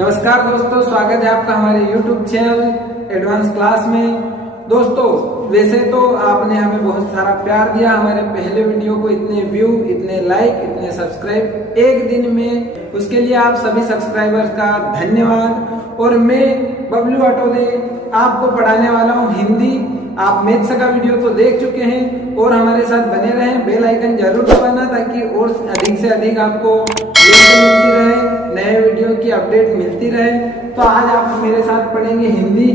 नमस्कार दोस्तों, स्वागत है आपका हमारे YouTube चैनल एडवांस क्लास में। दोस्तों, वैसे तो आपने हमें बहुत सारा प्यार दिया, हमारे पहले वीडियो को इतने व्यू, इतने लाइक, इतने सब्सक्राइब एक दिन में, उसके लिए आप सभी सब्सक्राइबर्स का धन्यवाद। और मैं बबलू अटोदे आपको पढ़ाने वाला हूँ हिंदी। आप मैथ्स का वीडियो तो देख चुके हैं और हमारे साथ बने रहें, बेल आइकन जरूर दबाना ताकि और अधिक से अधिक आपको लिंक मिलती रहे, नए वीडियो की अपडेट मिलती रहे। तो आज आप मेरे साथ पढ़ेंगे हिंदी।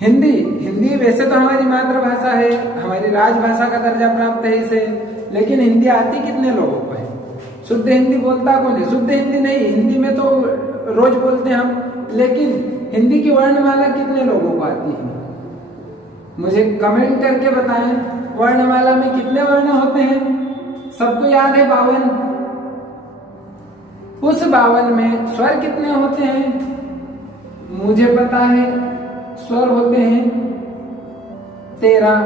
हिंदी वैसे तो हमारी मातृभाषा है, हमारी राजभाषा का दर्जा प्राप्त है इसे, लेकिन हिंदी आती कितने लोगों को है? शुद्ध हिंदी बोलता कौन है? शुद्ध हिंदी नहीं, हिंदी में तो रोज बोलते हैं हम, लेकिन हिंदी की वर्णमाला कितने लोगों को आती है? मुझे कमेंट करके बताएं, वर्णमाला में कितने वर्ण होते हैं? सबको याद है 52। उस 52 में स्वर कितने होते हैं? मुझे पता है स्वर होते हैं 13,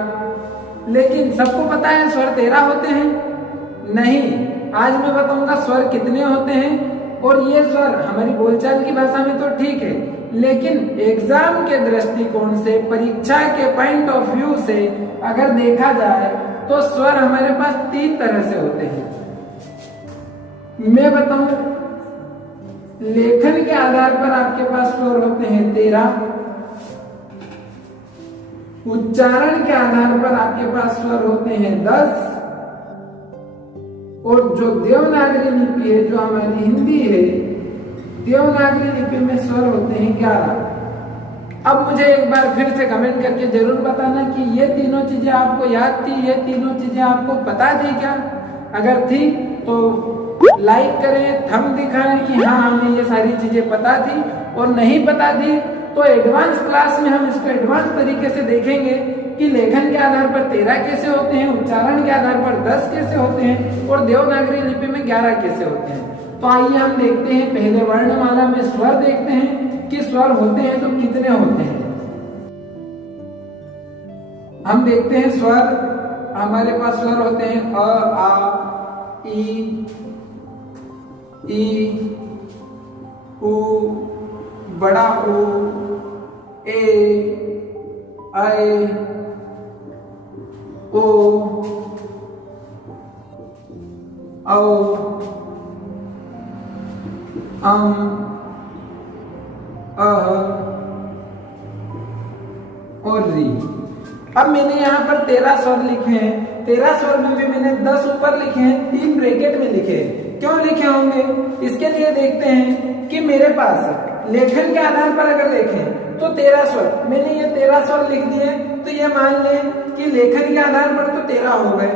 लेकिन सबको पता है स्वर 13 होते हैं? नहीं, आज मैं बताऊंगा स्वर कितने होते हैं। और ये स्वर हमारी बोलचाल की भाषा में तो ठीक है, लेकिन एग्जाम के दृष्टिकोण से, परीक्षा के पॉइंट ऑफ व्यू से अगर देखा जाए तो स्वर हमारे पास 3 तरह से होते हैं। मैं बताऊं, लेखन के आधार पर आपके पास स्वर होते हैं 13, उच्चारण के आधार पर आपके पास स्वर होते हैं 10, और जो देवनागरी लिपि है, जो हमारी हिंदी है, देवनागरी लिपि में स्वर होते हैं 11। अब मुझे एक बार फिर से कमेंट करके जरूर बताना कि ये तीनों चीजें आपको याद थी, ये तीनों चीजें आपको पता थी क्या? अगर थी तो लाइक करें, थंब दिखाएं कि हाँ हमें ये सारी चीजें पता थी। और नहीं पता थी तो एडवांस क्लास में हम इसको एडवांस तरीके से देखेंगे कि लेखन के आधार पर 13 कैसे होते हैं, उच्चारण के आधार पर 10 कैसे होते हैं और देवनागरी लिपि में 11 कैसे होते हैं। तो आइए हम देखते हैं, पहले वर्णमाला में स्वर देखते हैं कि स्वर होते हैं तो कितने होते हैं। हम देखते हैं स्वर, हमारे पास स्वर होते हैं अ, आ, ई, उ, बड़ा ऊ, ए, ऐ, ओ, औ, अम, अह और री। अब मैंने यहाँ पर 13 स्वर लिखे हैं। 13 स्वर में भी मैंने 10 ऊपर लिखे हैं, 3 ब्रैकेट में लिखे हैं। क्यों लिखे होंगे? इसके लिए देखते हैं कि मेरे पास लेखन के आधार पर अगर देखें तो 13 स्वर, मैंने ये 13 स्वर लिख दिए, तो ये मान लें कि लेखन के आधार पर तो 13 हो गए।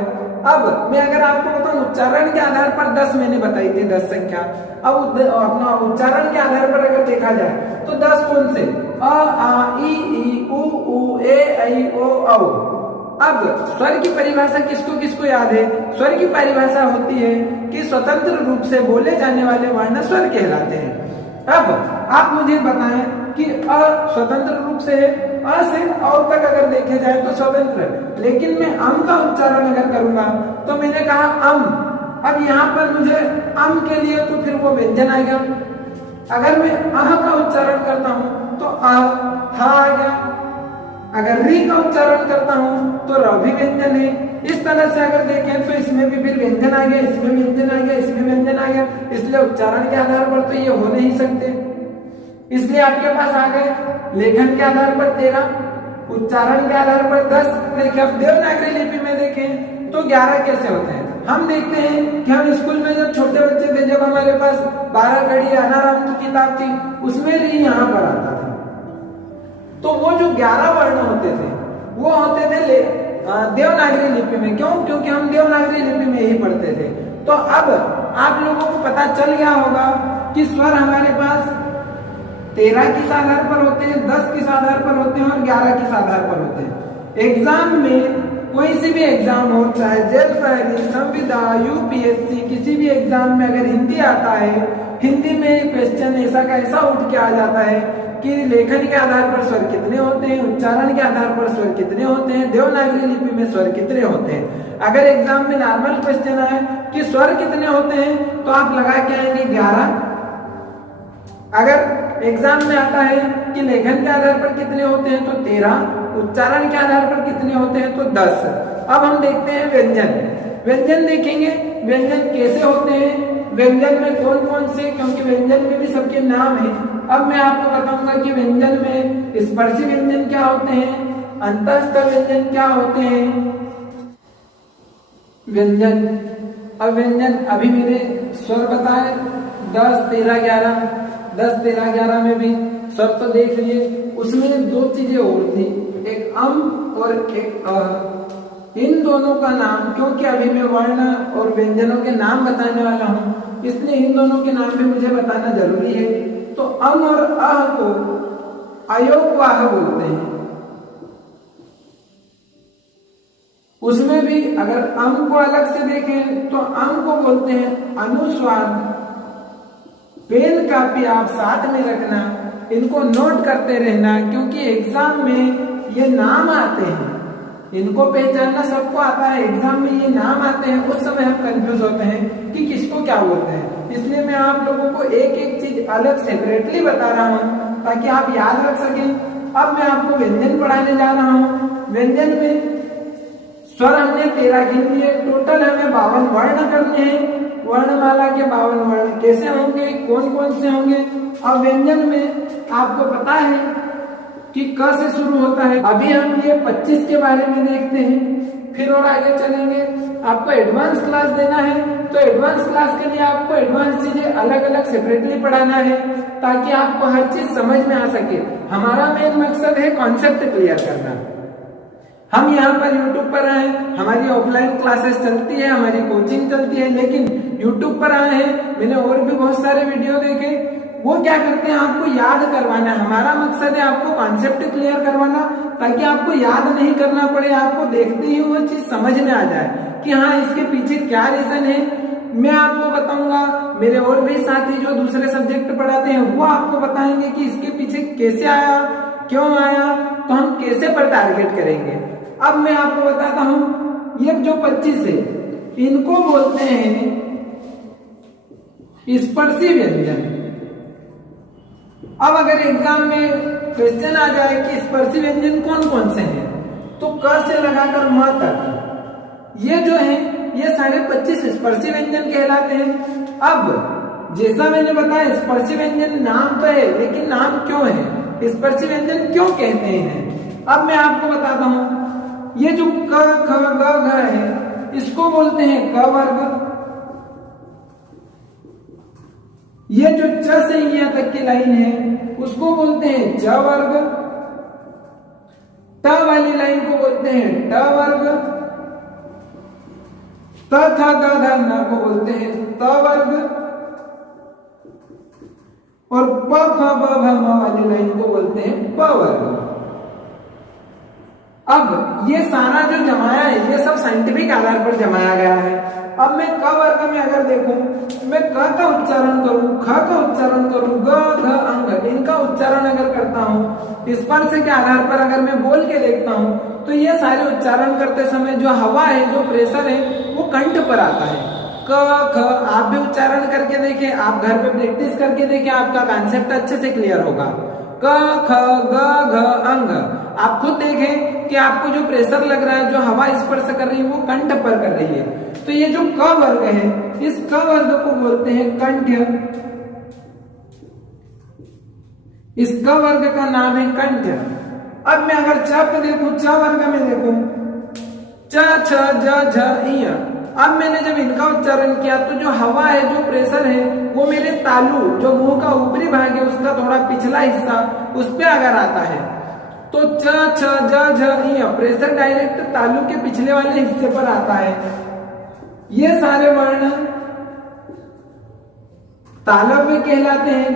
अब मैं अगर आपको बताऊं, उच्चारण के आधार पर 10 मैंने बताई थी, 10 संख्या। अब अपना उच्चारण के आधार पर अगर देखा जाए तो 10 कौन से? अ, आ, ई, उ, ए, ऐ, ओ, औ। अब स्वर की परिभाषा किसको किसको याद है? स्वर की परिभाषा होती है कि स्वतंत्र रूप से बोले जाने वाले वर्ण स्वर कहलाते हैं। अब आप मुझे बताएं कि अ स्वतंत्र रूप से है, अ से औ तक अगर देखे जाए तो स्वतंत्र है, लेकिन मैं अम का उच्चारण अगर करूंगा तो मैंने कहा अम। अब यहाँ पर मुझे अम के लिए तो फिर वो व्यंजन आ गया। अगर मैं अह का उच्चारण करता हूं तो अह, हा आ गया। अगर री का उच्चारण करता हूं तो र भी व्यंजन है। इस तरह से अगर देखें तो इसमें भी फिर व्यंजन आ गया, इसमें व्यंजन आ गया, इसमें व्यंजन आ गया। इसलिए उच्चारण के आधार पर तो ये हो नहीं सकते, इसलिए आपके पास आ गए लेखन के आधार पर 13, उच्चारण के आधार पर 10। देखिए, अब देवनागरी लिपि में देखें तो 11 कैसे होते हैं। हम देखते हैं कि हम स्कूल में जब छोटे बच्चे थे, जब हमारे पास 12 घड़ी आनाराम की किताब थी, उसमें भी यहाँ पर आता था। तो वो जो 11 वर्ण होते थे वो होते थे देवनागरी लिपि में। क्यों? क्योंकि हम देवनागरी लिपि में ही पढ़ते थे। तो अब आप लोगों को पता चल गया होगा कि स्वर हमारे पास 13 किस आधार पर होते हैं, 10 किस आधार पर होते हैं और 11 किस आधार पर होते हैं। एग्जाम में कोई सी भी एग्जाम हो, चाहे जेल प्रहरी, संविदा, यूपीएससी, किसी भी एग्जाम में अगर हिंदी आता है, हिंदी में क्वेश्चन ऐसा का ऐसा उठ के आ जाता है कि कि लेखन के आधार पर स्वर कितने होते हैं, उच्चारण के आधार पर स्वर कितने होते हैं, देवनागरी लिपि में स्वर कितने होते हैं। अगर एग्जाम में नॉर्मल क्वेश्चन आए कि स्वर कितने होते हैं तो आप लगा के आएंगे 11। अगर एग्जाम में आता है कि लेखन के आधार पर कितने होते हैं तो 13, उच्चारण के आधार पर कितने होते हैं तो 10। अब हम देखते हैं व्यंजन। व्यंजन देखेंगे, व्यंजन कैसे होते हैं, व्यंजन में कौन कौन से, क्योंकि व्यंजन में भी सबके नाम है। अब मैं आपको बताऊंगा कि व्यंजन में स्पर्शी व्यंजन क्या होते हैं, अंतःस्थ व्यंजन क्या होते हैं। व्यंजन, अब व्यंजन अभी मेरे स्वर बताए 10, 13, 11। 10, 13, 11 में भी स्वर तो देख लिए, उसमें दो चीजें और थी, एक अम और एक अ। इन दोनों का नाम, क्योंकि अभी मैं वर्ण और व्यंजनों के नाम बताने वाला हूं, इसलिए इन दोनों के नाम भी मुझे बताना जरूरी है। तो अम और अह को अयोगवाह बोलते हैं। उसमें भी अगर अम को अलग से देखें तो अम को बोलते हैं अनुस्वार। पेन कापी आप साथ में रखना, इनको नोट करते रहना, क्योंकि एग्जाम में ये नाम आते हैं, इनको पहचानना सबको आता है। एग्जाम में ये नाम आते हैं, उस समय हम कंफ्यूज होते हैं कि किसको क्या बोलते हैं। इसलिए मैं आप लोगों को एक एक चीज अलग सेपरेटली बता रहा हूं ताकि आप याद रख सकें। अब मैं आपको व्यंजन पढ़ाने जा रहा हूं। व्यंजन में स्वर हमने 13 गिन लिए, टोटल हमें 52 वर्ण करने हैं। वर्णमाला के 52 वर्ण कैसे होंगे, कौन कौन से होंगे। अब व्यंजन में आपको पता है कि क से शुरू होता है। अभी हम ये 25 के बारे में देखते हैं, फिर और आगे चलेंगे। आपको एडवांस क्लास देना है तो एडवांस क्लास के लिए आपको एडवांस चीजें अलग अलग सेपरेटली पढ़ाना है ताकि आपको हर चीज समझ में आ सके। हमारा मेन मकसद है कॉन्सेप्ट क्लियर करना। हम यहाँ पर YouTube पर आए, हमारी ऑफलाइन क्लासेस चलती है, हमारी कोचिंग चलती है, लेकिन YouTube पर आए हैं, मैंने और भी बहुत सारे वीडियो देखे। वो क्या करते हैं, आपको याद करवाना। हमारा मकसद है आपको कॉन्सेप्ट क्लियर करवाना ताकि आपको याद नहीं करना पड़े, आपको देखते ही वो चीज समझ में आ जाए कि हाँ इसके पीछे क्या रीजन है। मैं आपको बताऊंगा, मेरे और भी साथी जो दूसरे सब्जेक्ट पढ़ाते हैं वो आपको बताएंगे कि इसके पीछे कैसे आया, क्यों आया, तो हम कैसे पर टारगेट करेंगे। अब मैं आपको बताता हूं, ये जो 25 है इनको बोलते हैं स्पर्शी व्यंजन। अब अगर एग्जाम में क्वेश्चन आ जाए कि स्पर्शी व्यंजन कौन कौन से हैं, तो क से लगाकर म तक ये जो है ये सारे 25 स्पर्शी व्यंजन कहलाते हैं। अब जैसा मैंने बताया स्पर्शी व्यंजन नाम तो है, लेकिन नाम क्यों है, स्पर्शी व्यंजन क्यों कहते हैं, अब मैं आपको बताता हूं। ये जो क ख ग घ है इसको बोलते हैं क वर्ग। ये जो च से यहाँ तक की लाइन है उसको बोलते हैं च वर्ग। ट वाली लाइन को बोलते हैं ट वर्ग। त थ द ध न को बोलते हैं त वर्ग। और प फ ब भ म वाली लाइन को बोलते हैं प वर्ग। अब ये सारा जो जमाया है ये सब साइंटिफिक आधार पर जमाया गया है। अब मैं क वर्ग में अगर देखूं, मैं क का उच्चारण करूं, ख का उच्चारण करूं, ग घ अंग, इनका उच्चारण अगर करता हूं, स्पर्श के आधार पर अगर मैं बोल के देखता हूं, तो ये सारे उच्चारण करते समय जो हवा है, जो प्रेशर है, वो कंठ पर आता है। क ख आप भी उच्चारण करके देखें, आप घर पे प्रैक्टिस करके देखें, आपका कॉन्सेप्ट अच्छे से क्लियर होगा। क ख ग घ अंग, आप खुद देखें कि आपको जो प्रेशर लग रहा है, जो हवा स्पर्श कर रही है, वो कंठ पर कर रही है। तो ये जो क वर्ग है, इस क वर्ग को बोलते हैं कंठ्य। इस क वर्ग का नाम है कंठ्य। अब मैं अगर च पे देखूं, च वर्ग में देखूं, च छ ज झ इ। अब मैंने जब इनका उच्चारण किया तो जो हवा है, जो प्रेशर है, वो मेरे तालु, जो मुंह का ऊपरी भाग है, उसका थोड़ा पिछला हिस्सा, उस पे अगर आता है तो च छ ज झ इ, प्रेशर डायरेक्ट तालु के पिछले वाले हिस्से पर आता है। ये सारे वर्ण तालव्य कहलाते हैं।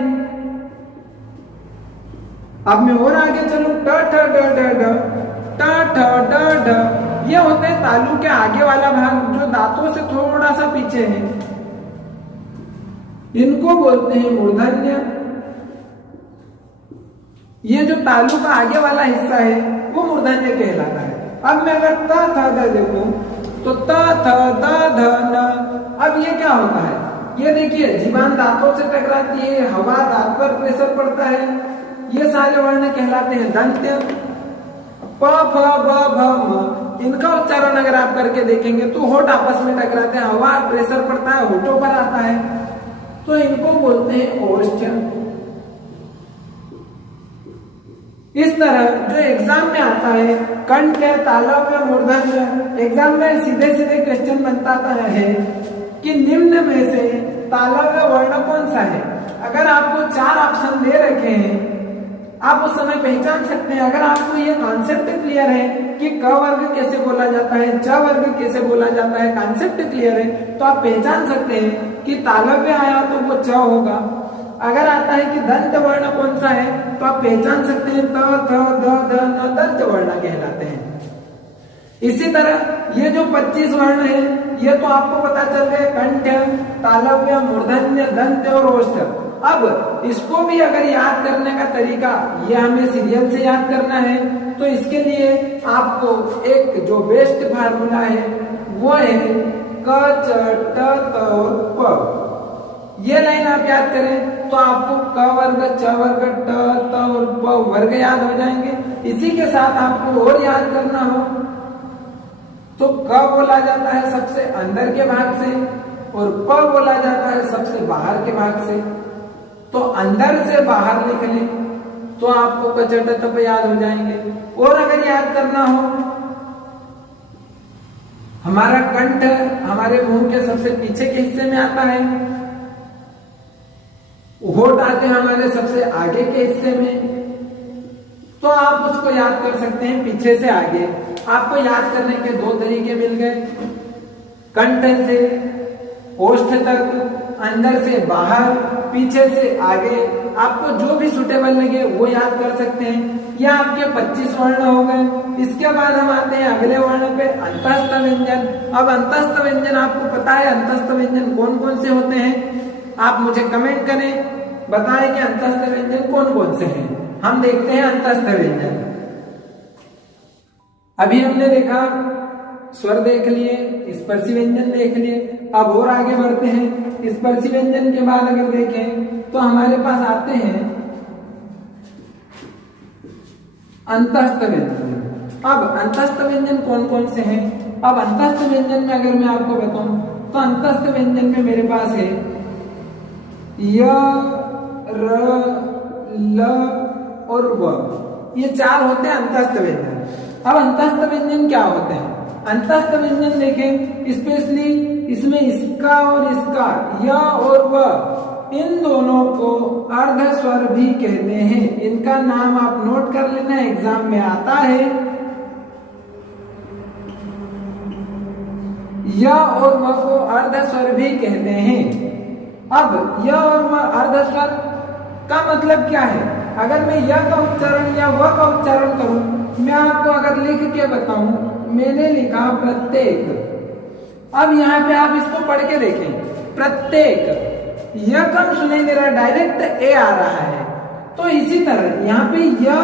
अब मैं और आगे चलूं, ट ठ ड ड ड, ट ठ ड ढ, ये होते हैं तालु के आगे वाला भाग, जो दांतों से थोड़ा सा पीछे है। इनको बोलते हैं मूर्धन्य। ये जो तालु का आगे वाला हिस्सा है वो मूर्धन्य कहलाता है। अब मैं अगर त थ द देखूं तो त थ द ध न, अब ये क्या होता है, ये देखिए जीवान दांतों से टकराती है, हवा दांत पर प्रेशर पड़ता है, ये सारे वर्ण कहलाते हैं दंत्य। प फ ब भ म, इनका उच्चारण अगर आप करके देखेंगे तो होठ आपस में टकराते हैं, हवा प्रेशर पड़ता है, होठों पर आता है, तो इनको बोलते हैं ओष्ठ। इस तरह जो एग्जाम में आता है कंठ, तालव्य, मूर्धन्य, एग्जाम में सीधे सीधे क्वेश्चन बनता है कि निम्न में से तालव्य वर्ण कौन सा है। अगर आपको 4 ऑप्शन दे रखे हैं, आप उस समय पहचान सकते हैं। अगर आपको ये कॉन्सेप्ट क्लियर है कि क वर्ग कैसे बोला जाता है, च वर्ग कैसे बोला जाता है, कॉन्सेप्ट क्लियर है, तो आप पहचान सकते हैं कि तालव्य आया तो वो च होगा। अगर आता है कि दंत वर्ण कौन सा है तो आप पहचान सकते हैं त थ द ध न, दंत वर्ण कहलाते हैं। इसी तरह ये जो 25 वर्ण है ये तो आपको पता चल गए, कंठ, तालव्य, मूर्धन्य, दंत और ओष्ठ। अब इसको भी अगर याद करने का तरीका, ये हमें सीरियल से याद करना है, तो इसके लिए आपको एक जो बेस्ट फार्मूला है वो है क च ट त और प। ये लाइन आप याद करें तो आपको क वर्ग, च वर्ग, ट त और प वर्ग याद हो जाएंगे। इसी के साथ आपको और याद करना हो तो क बोला जाता है सबसे अंदर के भाग से और प बोला जाता है सबसे बाहर के भाग से। तो अंदर से बाहर लिख लें तो आपको क च ट त प याद हो जाएंगे। और अगर याद करना हो, हमारा कंठ हमारे मुंह के सबसे पीछे के हिस्से में आता है, होठ आते हैं हमारे सबसे आगे के हिस्से में, तो आप उसको याद कर सकते हैं पीछे से आगे। आपको याद करने के 2 तरीके मिल गए, कंठ से ओष्ठ तक, अंदर से बाहर, पीछे से आगे। आपको जो भी सुटेबल लगे वो याद कर सकते हैं। ये आपके 25 वर्ण हो गए। इसके बाद हम आते हैं अगले वर्ण पे, अंतस्थ व्यंजन। अब अंतस्थ व्यंजन आपको पता है अंतस्थ व्यंजन कौन कौन से होते हैं, आप मुझे कमेंट करें, बताएं कि अंतस्थ व्यंजन कौन कौन से हैं। हम देखते हैं अंतस्थ व्यंजन। अभी हमने देखा स्वर देख लिए, स्पर्शी व्यंजन देख लिए, अब और आगे बढ़ते हैं। स्पर्शी व्यंजन के बाद अगर देखें तो हमारे पास आते हैं अंतस्थ व्यंजन। अब अंतस्थ व्यंजन कौन कौन से हैं? अब अंतस्थ व्यंजन में अगर मैं आपको बताऊं तो अंतस्थ व्यंजन में मेरे पास है य, र, ल और व। ये 4 होते हैं अंतस्थ व्यंजन। अब अंतस्थ व्यंजन क्या होते हैं? अंतस्थ व्यंजन देखें, स्पेशली इसमें इसका और इसका, य और व, इन दोनों को अर्ध स्वर भी कहते हैं। इनका नाम आप नोट कर लेना, एग्जाम में आता है। य और व को अर्ध स्वर भी कहते हैं। अब य और व अर्ध स्वर का मतलब क्या है? अगर मैं य का उच्चारण या व का उच्चारण करूं, मैं आपको अगर लिख के बताऊं, मैंने लिखा प्रत्येक। अब यहाँ पे आप इसको पढ़ के देखें, प्रत्येक, य कम सुनाई दे रहा है, डायरेक्ट ए आ रहा है। तो इसी तरह यहाँ पे य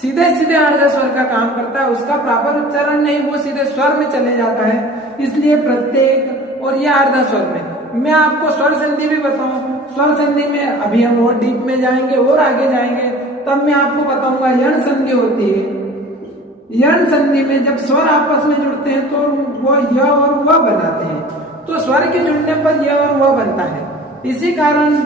सीधे सीधे अर्ध स्वर का काम करता है, उसका प्रॉपर उच्चारण नहीं, वो सीधे स्वर में चले जाता है, इसलिए प्रत्येक। और यह अर्ध स्वर में मैं आपको स्वर संधि भी बताऊं, स्वर संधि में अभी हम और डीप में जाएंगे और आगे जाएंगे, तब मैं आपको बताऊंगा यण संधि होती है। यण संधि में जब स्वर आपस में जुड़ते हैं तो वो य और व बनाते हैं, तो स्वर के जुड़ने पर य और व बनता है। इसी कारण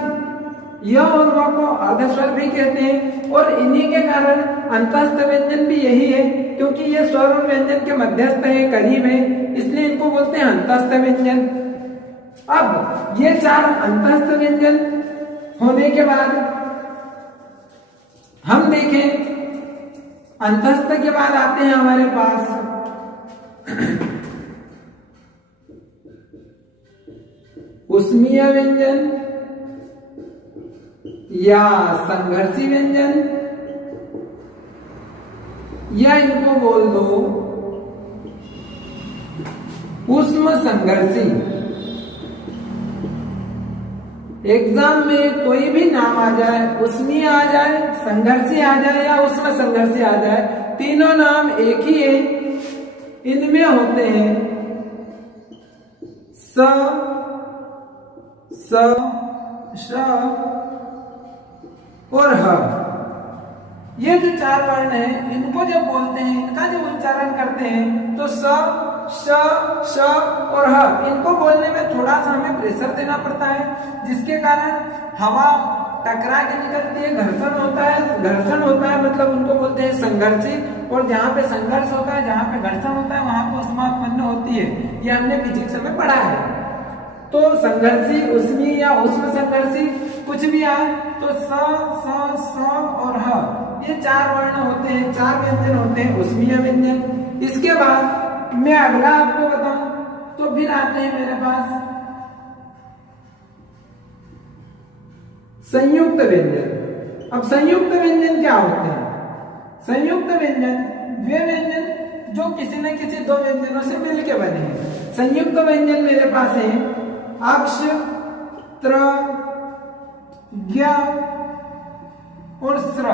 य और व को अर्ध स्वर भी कहते हैं। और इन्हीं के कारण अंतस्थ व्यंजन भी यही है, क्योंकि ये स्वर और व्यंजन के मध्यस्थ है, करीब है, इसलिए इनको बोलते हैं अंतस्थ व्यंजन। अब ये 4 अंतस्थ व्यंजन होने के बाद हम देखें, अंतस्थ के बाद आते हैं हमारे पास उष्मीय व्यंजन या संघर्षी व्यंजन, या इनको बोल दो उष्म संघर्षी। एग्जाम में कोई भी नाम आ जाए, उसमें आ जाए, संघर्षी आ जाए या उसमें संघर्षी आ जाए, तीनों नाम एक ही है। इनमें होते हैं स, श और ह। ये जो चार वर्ण हैं, इनको जब बोलते हैं, इनका जब उच्चारण करते हैं तो स, श और ह, इनको बोलने में थोड़ा सा हमें प्रेशर देना पड़ता है, जिसके कारण हवा टकरा के निकलती है, घर्षण होता है। घर्षण होता है मतलब उनको बोलते हैं संघर्षी। और जहाँ पे संघर्ष होता है, जहाँ पे घर्षण होता है, वहां पर ऊष्मा उत्पन्न होती है। ये हमने फिजिक्स में पढ़ा है। तो संघर्षी, उष्मी या उष्म संघर्षी कुछ भी आए तो स और ह, ये चार वर्ण होते हैं, चार व्यंजन होते हैं उष्मीय व्यंजन। इसके बाद मैं अगला आपको बताऊं तो फिर आते हैं मेरे पास संयुक्त व्यंजन। अब संयुक्त व्यंजन क्या होते हैं? संयुक्त व्यंजन वे व्यंजन जो किसी न किसी दो व्यंजनों से मिलकर बने हैं। संयुक्त व्यंजन मेरे पास है अक्ष, त्र, ज्ञ और स्र।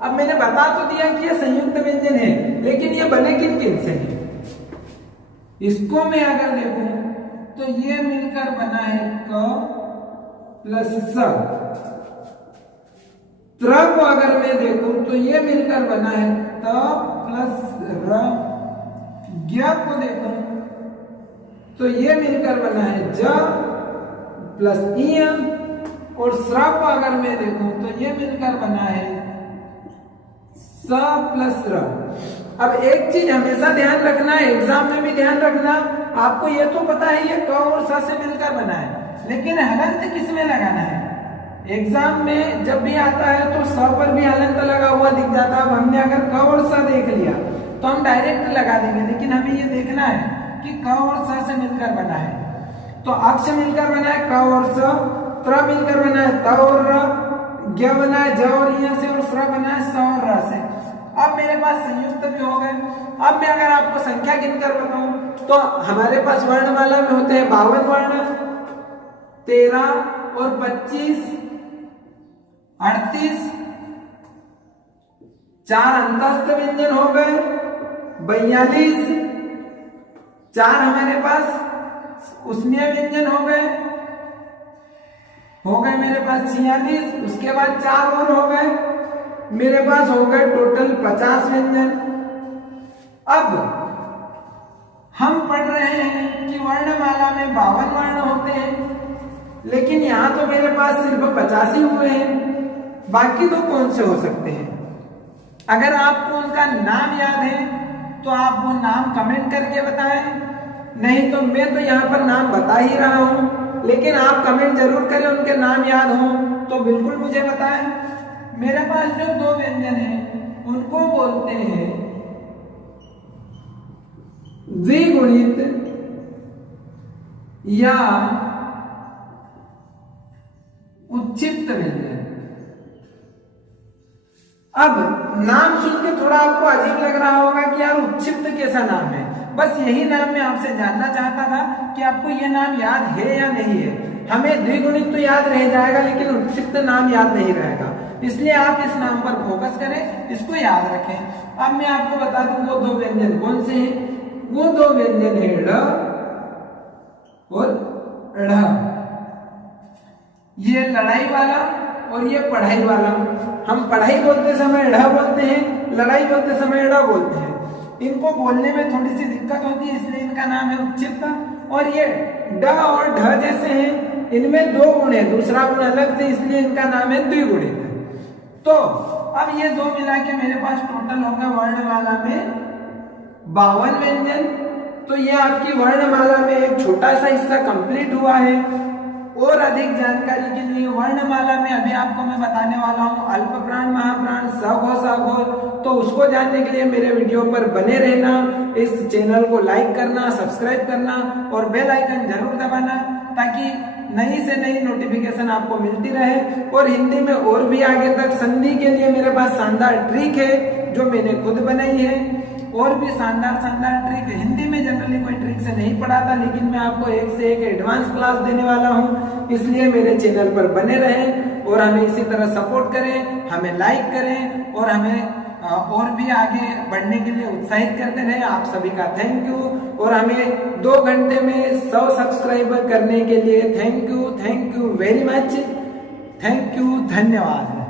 अब मैंने बता तो दिया कि ये संयुक्त व्यंजन है, लेकिन ये बने किन किन से हैं? इसको मैं अगर देखूं तो ये मिलकर बना है क प्लस स। त्र को अगर मैं देखूं तो ये मिलकर बना है त प्लस र। ज्ञ को देखूं तो ये मिलकर बना है ज प्लस इ। और स्र को अगर मैं देखूं तो ये मिलकर बना है स प्लस र। अब एक चीज हमेशा ध्यान रखना है, एग्जाम में भी ध्यान रखना, आपको ये तो पता है ये क और स से मिलकर बना है, लेकिन हलंत किस में लगाना है? एग्जाम में जब भी आता है तो स पर भी हलंत लगा हुआ दिख जाता है। अब हमने अगर क और स देख लिया तो हम डायरेक्ट लगा देंगे, लेकिन हमें ये देखना है कि क और स से मिलकर बना है। तो अक्ष मिलकर बना है क और स, त्र मिलकर बना है त और र, ज्ञ बना है ज और य से, और स्र बना है स और र से। अब मेरे पास संयुक्त भी हो गए। अब मैं अगर आपको संख्या गिनकर बताऊं तो हमारे पास वर्णमाला में होते हैं 52 वर्ण, 13 और 25, 38, 4 अंतस्थ व्यंजन हो गए, 42, 4 हमारे पास उष्मीय व्यंजन हो गए मेरे पास 46। उसके बाद 4 और हो गए, मेरे पास हो गए टोटल 50 व्यंजन। अब हम पढ़ रहे हैं कि वर्णमाला में 52 वर्ण होते हैं, लेकिन यहां तो मेरे पास सिर्फ 50 ही हुए हैं। बाकी तो कौन से हो सकते हैं? अगर आपको उनका नाम याद है तो आप वो नाम कमेंट करके बताएं, नहीं तो मैं तो यहाँ पर नाम बता ही रहा हूं, लेकिन आप कमेंट जरूर करें, उनके नाम याद हो तो बिल्कुल मुझे बताएं। मेरे पास जो दो व्यंजन हैं उनको बोलते हैं द्विगुणित या उच्छिष्ट व्यंजन। अब नाम सुन के थोड़ा आपको अजीब लग रहा होगा कि यार उच्छिष्ट कैसा नाम है। बस यही नाम मैं आपसे जानना चाहता था कि आपको यह नाम याद है या नहीं है। हमें द्विगुणित तो याद रह जाएगा, लेकिन उच्छिष्ट नाम याद नहीं रहेगा, इसलिए आप इस नाम पर फोकस करें, इसको याद रखें। अब मैं आपको बता दूं वो दो व्यंजन कौन से हैं। वो दो व्यंजन है ड़ और ढ़। ये लड़ाई वाला और ये पढ़ाई वाला। हम पढ़ाई बोलते समय ढ़ बोलते हैं, लड़ाई बोलते समय ड़ बोलते हैं। इनको बोलने में थोड़ी सी दिक्कत होती है, इसलिए इनका नाम है उच्छिष्ट। और ये ड और ढ जैसे हैं, इनमें दो गुण है, दूसरा गुण अलग से, इसलिए इनका नाम है द्विगुणित। तो अब ये दो मिला के मेरे पास टोटल होगा वर्णमाला में 52 व्यंजन। तो ये आपकी वर्णमाला में एक छोटा सा हिस्सा कंप्लीट हुआ है। और अधिक जानकारी के लिए वर्णमाला में अभी आपको मैं बताने वाला हूँ अल्प प्राण, महाप्राण, सघोष, अघोष। तो उसको जानने के लिए मेरे वीडियो पर बने रहना, इस चैनल को लाइक करना, सब्सक्राइब करना और बेल आइकन जरूर दबाना, ताकि नई से नई नोटिफिकेशन आपको मिलती रहे। और हिंदी में और भी आगे तक संधि के लिए मेरे पास शानदार ट्रिक है जो मैंने खुद बनाई है। और भी शानदार शानदार ट्रिक हिंदी में जनरली कोई ट्रिक से नहीं पढ़ाता, लेकिन मैं आपको एक से एक एडवांस क्लास देने वाला हूं। इसलिए मेरे चैनल पर बने रहें और हमें इसी तरह सपोर्ट करें, हमें लाइक करें और हमें और भी आगे बढ़ने के लिए उत्साहित करते रहे। आप सभी का थैंक यू और हमें 2 घंटे में 100 सब्सक्राइबर करने के लिए thank you very much. Thank you, धन्यवाद।